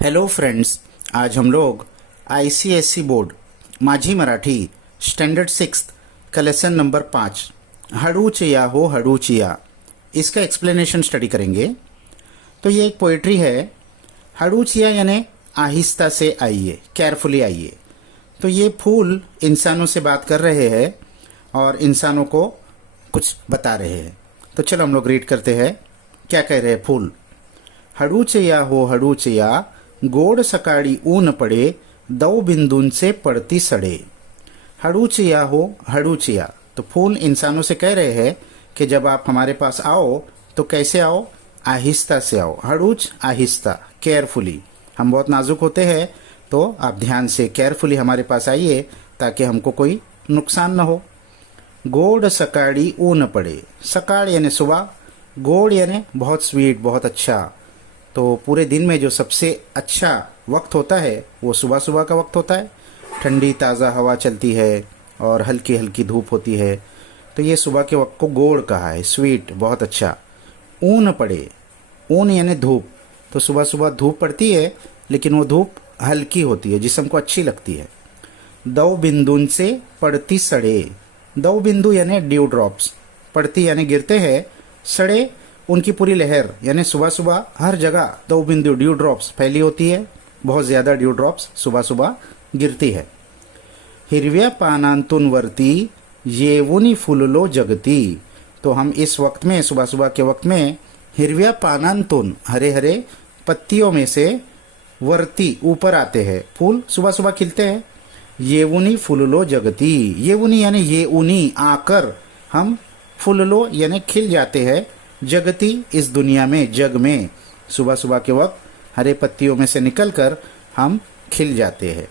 Hello friends, आज हम लोग आईसीएसई बोर्ड माझी मराठी स्टैंडर्ड 6 का लेसन नंबर 5 हड़ूचिया हो हड़ूचिया इसका एक्सप्लेनेशन स्टडी करेंगे। तो ये एक पोइट्री है। हड़ूचिया यानी आहिस्ता से आइए, केयरफुली आइए। तो ये फूल इंसानों से बात कर रहे हैं और इंसानों को कुछ बता रहे हैं। तो चलो हम लोग रीड करते हैं क्या कह रहे हैं फूल। हड़ूचिया हो हड़ूचिया, गोड सकाळी ऊन पड़े, दो बिंदूंचे पड़ती सड़े। हड़ूचिया हो हड़ूचिया, तो फूल इंसानों से कह रहे हैं कि जब आप हमारे पास आओ तो कैसे आओ, आहिस्ता से आओ। हड़ूच आहिस्ता, केयरफुली। हम बहुत नाजुक होते हैं, तो आप ध्यान से केयरफुली हमारे पास आइए ताकि हमको कोई नुकसान न हो। गोड सकाळी ऊन पड़े, सकाळ यानी सुबह, गोड यानी बहुत स्वीट, बहुत अच्छा। तो पूरे दिन में जो सबसे अच्छा वक्त होता है वो सुबह सुबह का वक्त होता है। ठंडी ताज़ा हवा चलती है और हल्की हल्की धूप होती है। तो ये सुबह के वक्त को गोड़ कहा है, स्वीट, बहुत अच्छा। ऊन पड़े, ऊन यानी धूप। तो सुबह सुबह धूप पड़ती है, लेकिन वो धूप हल्की होती है, जिस्म को अच्छी लगती है। दो बिंदुन से पड़ती सड़े, दो बिंदु यानी ड्यू ड्रॉप्स, पड़ती यानी गिरते हैं, सड़े उनकी पूरी लहर, यानी सुबह सुबह हर जगह दो बिंदु ड्यू ड्रॉप्स फैली होती है। बहुत ज़्यादा ड्यू ड्रॉप्स सुबह सुबह गिरती है। हिरव्या पानांतून वरती, येवुनी फुललो जगती। तो हम इस वक्त में, सुबह सुबह के वक्त में, हिरव्या पानांतून, हरे हरे पत्तियों में से, वर्ती ऊपर आते हैं, फूल सुबह सुबह खिलते हैं। येवुनी फुललो जगती, येवुनी यानी ये ऊनी आकर हम, फुललो यानी खिल जाते हैं, जगती इस दुनिया में, जग में, सुबह सुबह के वक्त हरे पत्तियों में से निकलकर हम खिल जाते हैं।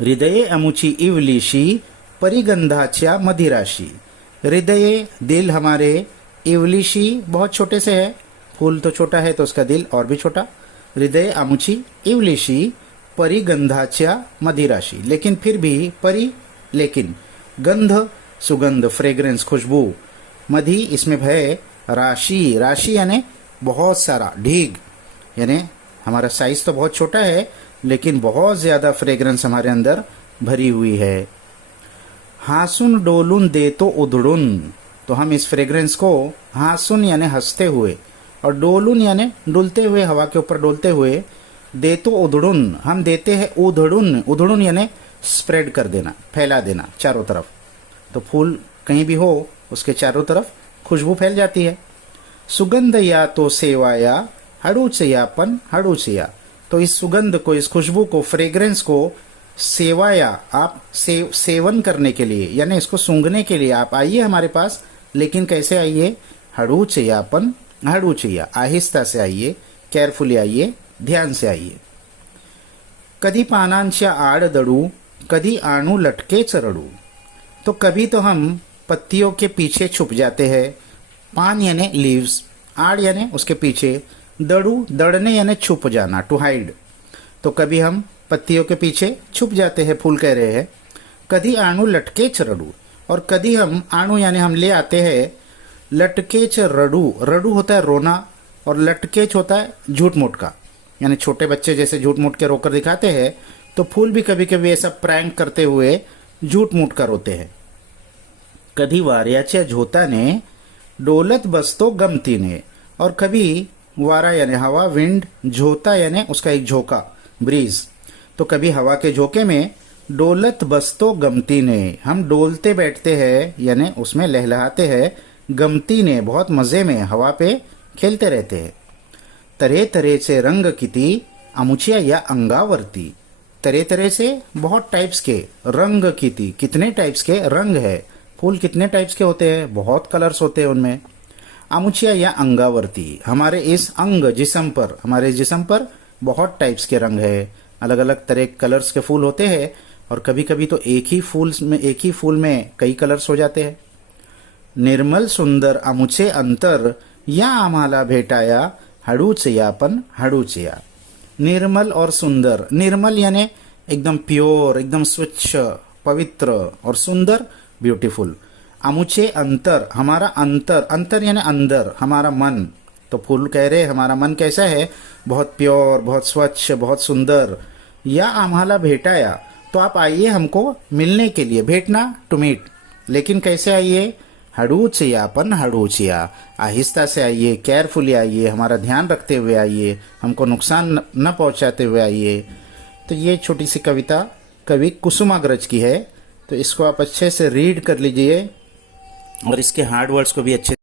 हृदये अमुची इवलिशी, परिगंधाच्या मदिराशी। हृदय दिल हमारे, इवलिशी बहुत छोटे से है, फूल तो छोटा है तो उसका दिल और भी छोटा। हृदय अमुची इवलिशी, परिगंधाच्या मदिराशी, लेकिन फिर भी, परि लेकिन, गंध सुगंध, फ्रेग्रेंस खुशबू, मधी इसमें भय, राशि, राशि यानी बहुत सारा, ढीग यानी हमारा साइज तो बहुत छोटा है लेकिन बहुत ज़्यादा फ्रेग्रेंस हमारे अंदर भरी हुई है। हासुन डोलुन दे तो उधड़ुन, तो हम इस फ्रेग्रेंस को हासुन यानी हंसते हुए, और डोलुन यानी डुलते हुए, हवा के ऊपर डोलते हुए, दे तो उधड़ुन हम देते हैं उधड़ुन, उधड़ुन यानी स्प्रेड कर देना, फैला देना चारों तरफ। तो फूल कहीं भी हो उसके चारों तरफ खुशबू फैल जाती है। सुगंध या तो सेवाया, हड़ूचयापन हड़ूचया। तो इस सुगंध को, इस खुशबू को, फ्रेग्रेंस को, सेवाया आप सेवन करने के लिए, यानी इसको सूंघने के लिए आप आइए हमारे पास, लेकिन कैसे आइए, हड़ूचयापन हड़ूचया, आहिस्ता से आइए, केयरफुली आइए, ध्यान से आइए। कधी पानांच्या आड दडू, कधी आणू लटकेच रडू। तो कभी तो हम पत्तियों के पीछे छुप जाते हैं, पान यानी लीव्स, आड़ यानी उसके पीछे, दड़ू दड़ने यानी छुप जाना, टू हाइड। तो कभी हम पत्तियों के पीछे छुप जाते हैं, फूल कह रहे हैं। कभी आणु लटकेच रडू, और कभी हम, आणु यानी हम ले आते हैं, लटकेच रडू, रडू होता है रोना, और लटकेच होता है झूठ मूठ का, यानी छोटे बच्चे जैसे झूठ मूठ के रोकर दिखाते हैं, तो फूल भी कभी कभी ऐसा प्रैंक करते हुए झूठ मूठ कर रोते हैं। कधी वाऱ्याच्या झोताने, डोलत बसतो गमतीने। और कभी वारा यानी हवा, विंड, झोता यानी उसका एक झोंका, ब्रीज। तो कभी हवा के झोंके में, डोलत बसतो गमती ने, हम डोलते बैठते हैं यानी उसमें लहलहाते हैं, गमती ने बहुत मजे में हवा पे खेलते रहते हैं। तरह तरह से रंग किती, अमुचिया या अंगावरती। तरह तरह से, बहुत टाइप्स के, रंग किती, कितने टाइप्स के रंग है, फूल कितने टाइप्स के होते हैं, बहुत कलर्स होते हैं उनमें। अमुचिया या अंगावरती, हमारे इस अंग, जिस्म पर, हमारे जिस्म पर बहुत टाइप्स के रंग है, अलग अलग तरह कलर्स के फूल होते हैं, और कभी कभी तो एक ही फूल में कई कलर्स हो जाते हैं। निर्मल सुंदर अमुचे अंतर, या आम्हाला भेटाया, हड़ूचयापन हड़ूचया। निर्मल और सुंदर, निर्मल यानी एकदम प्योर, एकदम स्वच्छ, पवित्र, और सुंदर ब्यूटीफुल। अमुचे अंतर, हमारा अंतर, अंतर यानी अंदर, हमारा मन, तो फूल कह रहे हमारा मन कैसा है, बहुत प्योर, बहुत स्वच्छ, बहुत सुंदर. या आम्हाला भेटाया, तो आप आइए हमको मिलने के लिए. भेटना टू मीट. लेकिन कैसे आइए? हड़ूच या, पण हड़ूच या. आहिस्ता से आइए, केयरफुली आइए, हमारा ध्यान रखते हुए आइए, हमको नुकसान न पहुंचाते हुए आइए. तो ये छोटी सी कविता कवि कुसुमाग्रज की है. तो इसको आप अच्छे से रीड कर लीजिए और इसके हार्ड वर्ड्स को भी अच्छे